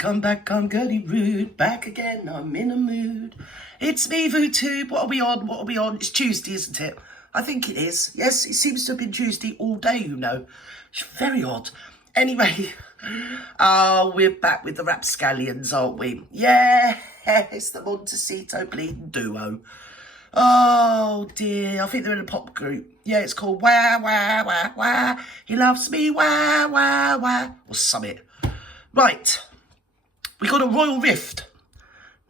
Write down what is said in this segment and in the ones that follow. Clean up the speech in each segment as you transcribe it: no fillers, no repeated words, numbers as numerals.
Come back, I'm Gertie Rude, back again, I'm in a mood. It's me, VooTube, what are we on? It's Tuesday, isn't it? I think it is. Yes, it seems to have been Tuesday all day, you know. It's very odd. Anyway, we're back with the rapscallions, aren't we? Yeah, it's the Montecito bleeding duo. Oh dear, I think they're in a pop group. Yeah, it's called Wah Wah Wah Wah. He loves me, wah wah wah, or something. Right, we got a royal rift.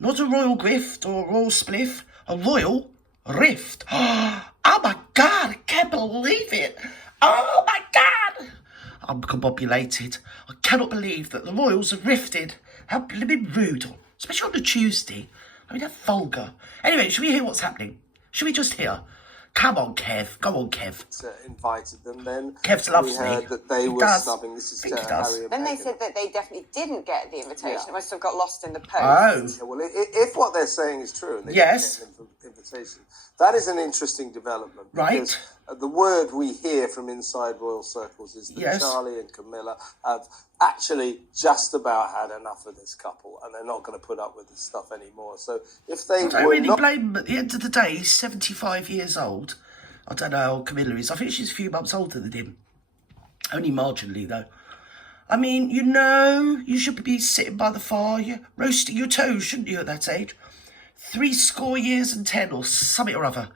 Not a royal grift or a royal spliff, a royal rift. Oh my God, I can't believe it. Oh my God. I'm combobulated. I cannot believe that the royals have rifted. How blimmin' rude, especially on a Tuesday. I mean, they're vulgar. Anyway, should we hear what's happening? Should we just hear? Come on, Kev. Go on, Kev. Invited them then. Kev loves me. We heard that they were snubbing. This is Harry and Then they Meghan. said that they definitely didn't get the invitation. It must have got lost in the post. Oh. Yeah, well, if what they're saying is true, and they Yes. didn't get an invitation, that is an interesting development. Right. Because the word we hear from inside royal circles is that Yes. Charlie and Camilla have actually just about had enough of this couple, and they're not going to put up with this stuff anymore. So if they I don't were really not... blame him. At the end of the day, he's 75 years old. I don't know how old Camilla is. I think she's a few months older than him. Only marginally, though. I mean, you know, you should be sitting by the fire, roasting your toes, shouldn't you, at that age? 70 years and 10 or something or other.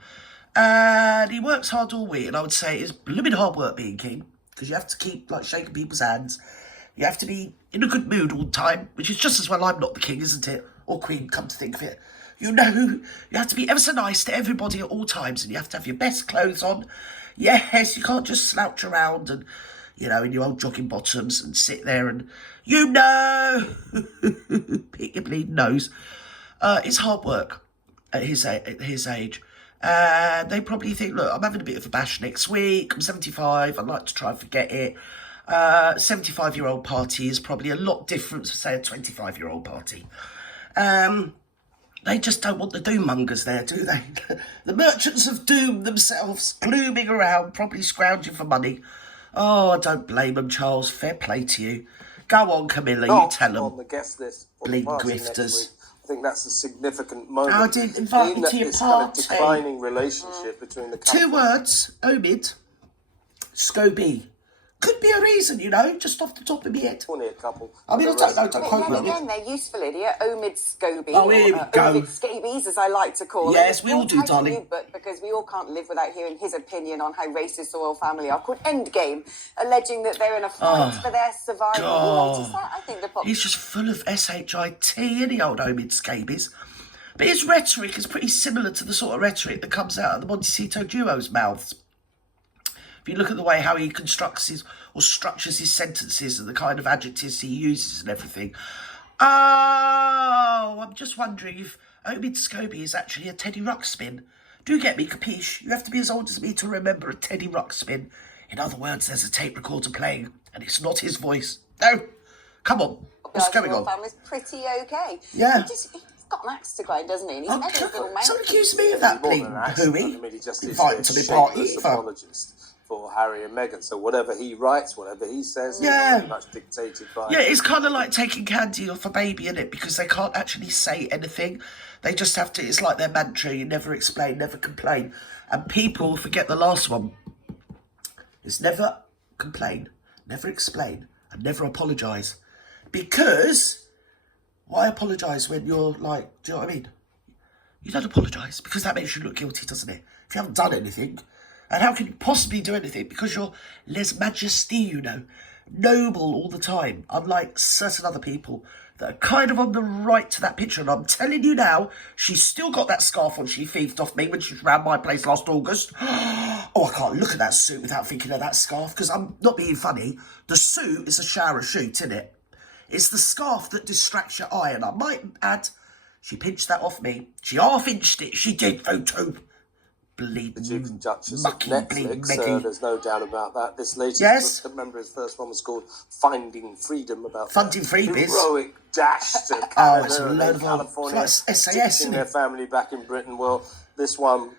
And he works hard all week, and I would say it's blooming hard work being king, because you have to keep, like, shaking people's hands. You have to be in a good mood all the time, which is just as well I'm not the king, isn't it? Or queen, come to think of it. You know, you have to be ever so nice to everybody at all times, and you have to have your best clothes on. Yes, you can't just slouch around and, you know, in your old jogging bottoms and sit there and, you know, pick your bleeding nose. It's hard work at his age. They probably think, look, I'm having a bit of a bash next week. I'm 75. I'd like to try and forget it. 75-year-old party is probably a lot different to, say, a 25-year-old party. They just don't want the doom-mongers there, do they? The merchants of doom themselves, glooming around, probably scrounging for money. Oh, I don't blame them, Charles. Fair play to you. Go on, Camilla, you tell them. On the guest list for the Bleeding party next grifters. week. I think that's a significant moment. I didn't invite you to your this kind of party. declining relationship between the couple. 2 words, Omid, Scobie. Could be a reason, you know, just off the top of my head. Only a couple. I mean, I don't know, don't quote me on Again, it. they're useful, idiot. Omid Scobie. Oh, here we go. Omid Scabies, as I like to call Yes, them. we all do, darling. But because we all can't live without hearing his opinion on how racist the royal family are, called Endgame, alleging that they're in a fight for their survival. God. You notice that? I think the He's just full of shit, any old Omid Scabies. But his rhetoric is pretty similar to the sort of rhetoric that comes out of the Montecito duo's mouths. If you look at the way how he constructs his or structures his sentences and the kind of adjectives he uses and everything. Oh, I'm just wondering if Omid Scobie is actually a Teddy Ruxpin. Do get me, capiche? You have to be as old as me to remember a Teddy Ruxpin. In other words, there's a tape recorder playing, and it's not his voice. No, come on, what's going on? The royal family's pretty okay. Yeah. He's got an axe to grind, doesn't he? And he's never a little man. Someone accused me of that, bleeding hooey. I mean, he just is Invited to a the party shameless either. apologist for Harry and Meghan. So whatever he writes, whatever he says, Yeah. is pretty much dictated by... Yeah, it's kind of like taking candy off a baby, isn't it? Because they can't actually say anything. They just have to, it's like their mantra, you never explain, never complain. And people forget the last one. It's never complain, never explain, and never apologise. Because, why apologise when you're like, do you know what I mean? You don't apologise, because that makes you look guilty, doesn't it? If you haven't done anything. And how can you possibly do anything? Because you're les majesty, you know, noble all the time, unlike certain other people that are kind of on the right to that picture. And I'm telling you now, she's still got that scarf on she thieved off me when she was round my place last August. Oh, I can't look at that suit without thinking of that scarf, because I'm not being funny. The suit is a shower shoot, isn't it? It's the scarf that distracts your eye, and I might add, she pinched that off me. She half-inched it, she did, photo. The Chief Duchess mucky, of Netflix, there's no doubt about that. This latest, remember his first one was called Finding Freedom, about Funding Freebies. heroic dash to Canada Oh, it's a and load of California, it's like SAS, teaching isn't their it? family back in Britain. Well, this one...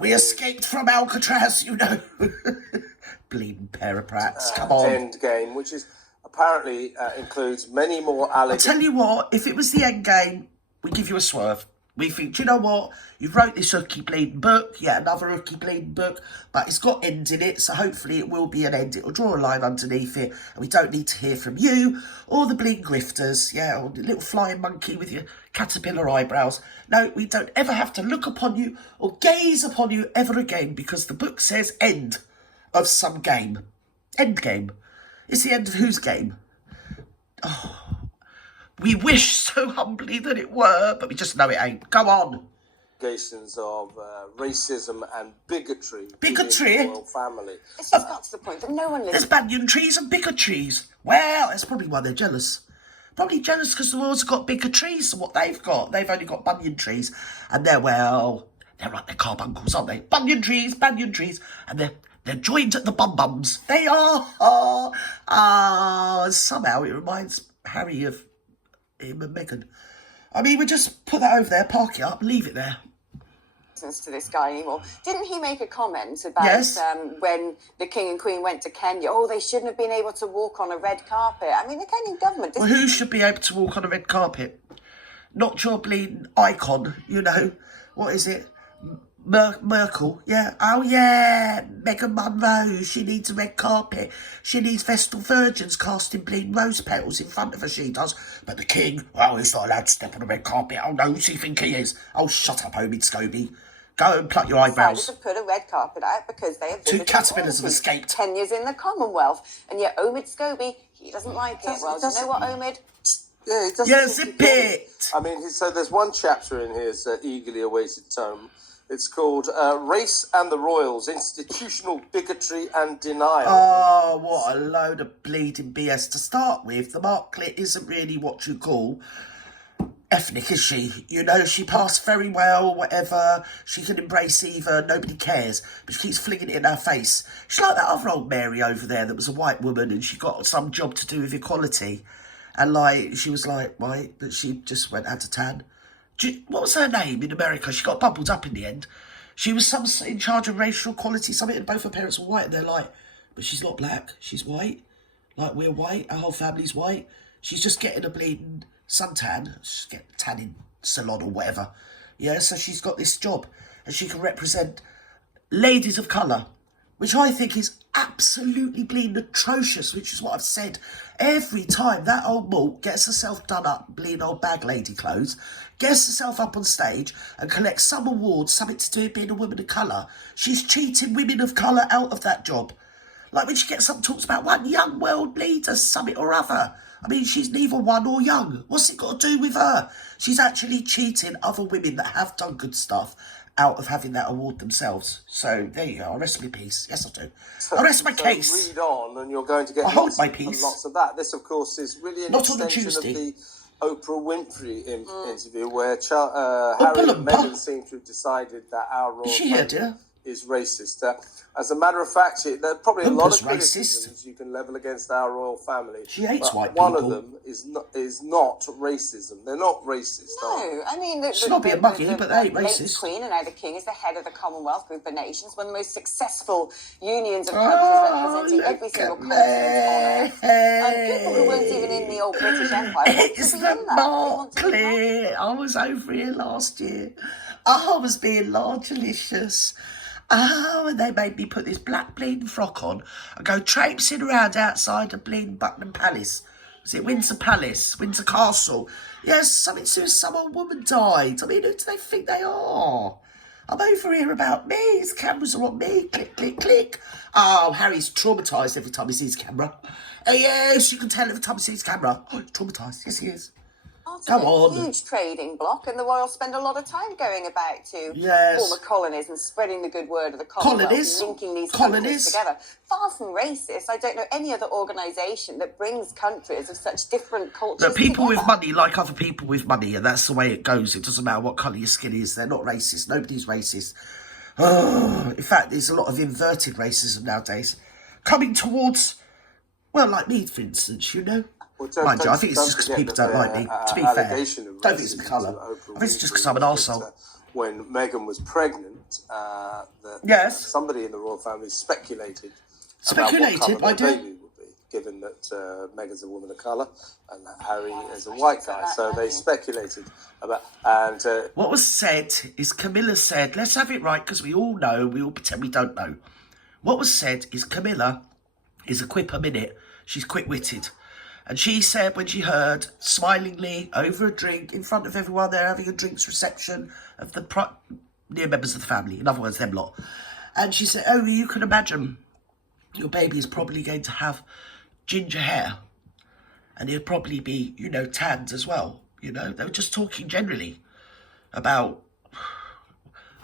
We escaped from Alcatraz, you know. Bleeding pair of brats, come on. Endgame, which is apparently includes many more I allegations. tell you what, if it was the end game, we give you a swerve. We think, do you know what? You wrote this hooky bleeding book, yeah, another hooky bleeding book, but it's got ends in it, so hopefully it will be an end. It'll draw a line underneath it, and we don't need to hear from you or the bleeding grifters, yeah, or the little flying monkey with your caterpillar eyebrows. No, we don't ever have to look upon you or gaze upon you ever again, because the book says end of some game. End game. It's the end of whose game? We wish so humbly that it were, but we just know it ain't. Go on. Allegations of racism and bigotry. Bigotry? Within the royal family. It's just got to the point that no one There's listens. banyan trees and bigger trees. Well, that's probably why they're jealous. Probably jealous because the royals have got bigger trees than what they've got. They've only got banyan trees. And they're like their carbuncles, aren't they? Banyan trees, and they're joined at the bum-bums. They are. Somehow it reminds Harry of him and Meghan. I mean, we just put that over there, park it up, leave it there. To this guy anymore. Didn't he make a comment about Yes. When the King and Queen went to Kenya? Oh, they shouldn't have been able to walk on a red carpet. I mean, the Kenyan government. Well, who should be able to walk on a red carpet? Not your bleeding icon, you know. What is it? Merkel, yeah. Oh, yeah. Meghan Monroe, she needs a red carpet. She needs Vestal Virgins casting bleeding rose petals in front of her, she does. But the King, well, he's not allowed to step on a red carpet. Oh, no, who's he think he is? Oh, shut up, Omid Scobie. Go and pluck your eyebrows. To put a red carpet out because they have Two visited caterpillars have royalty. escaped. 10 years in the Commonwealth, and yet Omid Scobie, he doesn't like it. Well, do you know what, Omid? Yeah, he doesn't. Yeah, zip it. I mean, so there's one chapter in his eagerly awaited tome. It's called Race and the Royals, Institutional Bigotry and Denial. Oh, what a load of bleeding BS. To start with, the Marklet isn't really what you call ethnic, is she? You know, she passed very well, whatever. She can embrace either, nobody cares. But she keeps flinging it in her face. She's like that other old Mary over there that was a white woman and she got some job to do with equality. And, like, she was, like, white, but she just went out of town. What was her name in America? She got bubbled up in the end. She was in charge of racial equality, something, and both her parents were white. And they're like, but she's not black. She's white. Like, we're white. Our whole family's white. She's just getting a bleeding suntan. She's getting a tanning salon or whatever. Yeah, so she's got this job. And she can represent ladies of colour, which I think is absolutely bleeding atrocious, which is what I've said. Every time that old malt gets herself done up, bleeding old bag lady clothes, gets herself up on stage and collects some awards, something to do with being a woman of colour, she's cheating women of colour out of that job. Like when she gets up and talks about one young world leader, something or other. I mean, she's neither one or young. What's it got to do with her? She's actually cheating other women that have done good stuff out of having that award themselves. So there you go. I rest my peace. Yes, I do. I rest my case. Read on, and you're going to get I hold lots, my peace. lots of that. This, of course, is really an Not on a extension of Tuesday. the Oprah Winfrey interview, where Harry and Meghan seem to have decided that our royal Is she here, family dear? is racist. As a matter of fact, there are probably a lot of Oprah's criticisms you can level against our royal family. She hates but white one people. of them is not racism. They're not racist. are they? No, I mean... She's not being muggy, but they ain't late racist. Queen and now the King is the head of the Commonwealth Group of Nations, one of the most successful unions of countries representing every single continent on Earth. And people who weren't even in the old British Empire want It's to be the in that. They want to be part. Marklet. I was over here last year. I was being largelicious. Oh, and they made me put this black bleeding frock on and go traipsing around outside of bleeding Buckingham Palace. Was it Windsor Palace? Windsor Castle? Yes, something to do with some old woman died. I mean, who do they think they are? I'm over here about me. His cameras are on me. Click, click, click. Oh, Harry's traumatised every time he sees camera. Yes, you can tell every time he sees camera. Oh, he's traumatised. Yes, he is. Come on. Huge trading bloc, and the royals spend a lot of time going about to Yes. former colonies and spreading the good word of the Commonwealth, Colonies. linking these Colonies. countries together. Far from racist, I don't know any other organisation that brings countries of such different cultures That people together. with money like other people with money, and that's the way it goes. It doesn't matter what colour your skin is. They're not racist. Nobody's racist. Oh, in fact, there's a lot of inverted racism nowadays. Coming towards, well, like me, for instance, you know. Well, Mind you, I think it's don't just because forget people that don't like their, me. To be fair, allegation of don't think it's the racism colour. to Oprah I think it's just because Winfrey I'm an was arsehole. that, when Meghan was pregnant, that Yes. somebody in the royal family speculated Speculated about what by colour their doing- baby would be. given that Meghan's a woman of colour and Harry is a white guy. So they speculated about... And what was said is Camilla said, let's have it right, because we all know, we all pretend we don't know. What was said is Camilla is a quip a minute. She's quick-witted. And she said when she heard, smilingly, over a drink, in front of everyone, they're having a drinks reception of the near members of the family, in other words, them lot. And she said, oh, you can imagine your baby is probably going to have ginger hair. And he'll probably be, you know, tanned as well. You know, they were just talking generally about...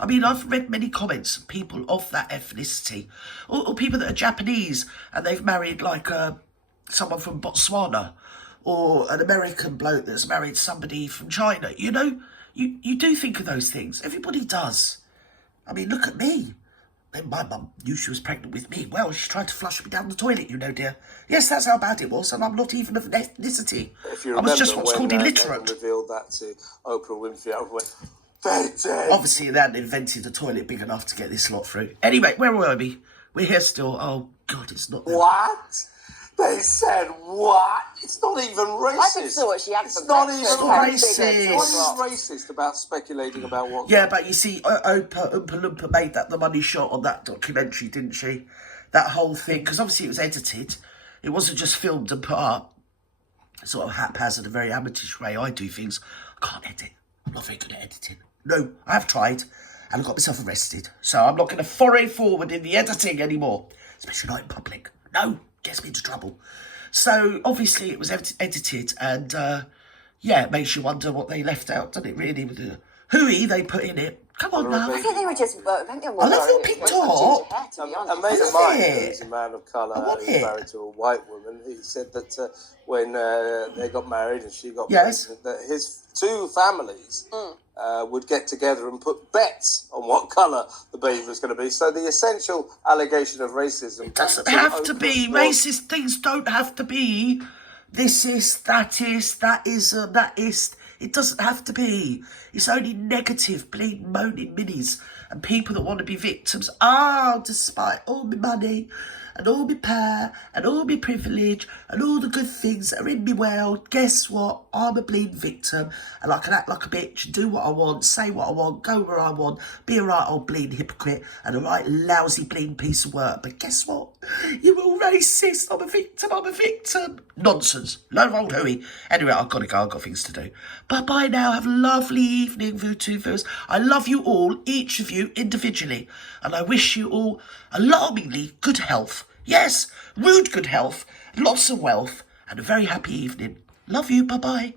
I mean, I've read many comments, people of that ethnicity, or people that are Japanese and they've married like someone from Botswana, or an American bloke that's married somebody from China. You know, you do think of those things. Everybody does. I mean, look at me. Then my mum knew she was pregnant with me. Well, she tried to flush me down the toilet, you know, dear. Yes, that's how bad it was, and I'm not even of an ethnicity. If you I was just what's called illiterate. Meghan revealed that to Oprah Winfrey, Oprah went, they're dead. Obviously, they hadn't invented a toilet big enough to get this lot through. Anyway, where were we? We're here still. Oh, God, it's not... What? They said what? It's not even racist. I just saw what she had for not breakfast. even racist. What is racist about speculating about what? Yeah, but you see, Oompa Loompa made that the money shot on that documentary, didn't she? That whole thing, because obviously it was edited. It wasn't just filmed and put up. Sort of haphazard, a very amateurish way I do things. I can't edit. I'm not very good at editing. No, I have tried, and I got myself arrested. So I'm not going to foray forward in the editing anymore, especially not in public. No, gets me into trouble. So obviously it was edited, and yeah, it makes you wonder what they left out, doesn't it? Really, with the hooey they put in it. Come on now. I think they were just I love your pink top. A mate of mine who's a man of colour who's married to a white woman, he said that when they got married and she got pregnant, that his two families would get together and put bets on what colour the baby was going to be. So the essential allegation of racism... It doesn't have to be. Racist things don't have to be. This is, that is, that isn't, that is... It doesn't have to be. It's only negative, bleeding, moaning minis and people that want to be victims. Despite all my money and all my power and all my privilege and all the good things that are in my world, guess what? I'm a bleeding victim, and I can act like a bitch, do what I want, say what I want, go where I want, be a right old bleeding hypocrite and a right lousy bleeding piece of work. But guess what? You're all racist. I'm a victim. Nonsense. Load of old hooey. Anyway, I've got to go. I've got things to do. Bye-bye now. Have a lovely evening, Vootoo. I love you all, each of you individually. And I wish you all alarmingly good health. Yes, rude good health, lots of wealth, and a very happy evening. Love you. Bye-bye.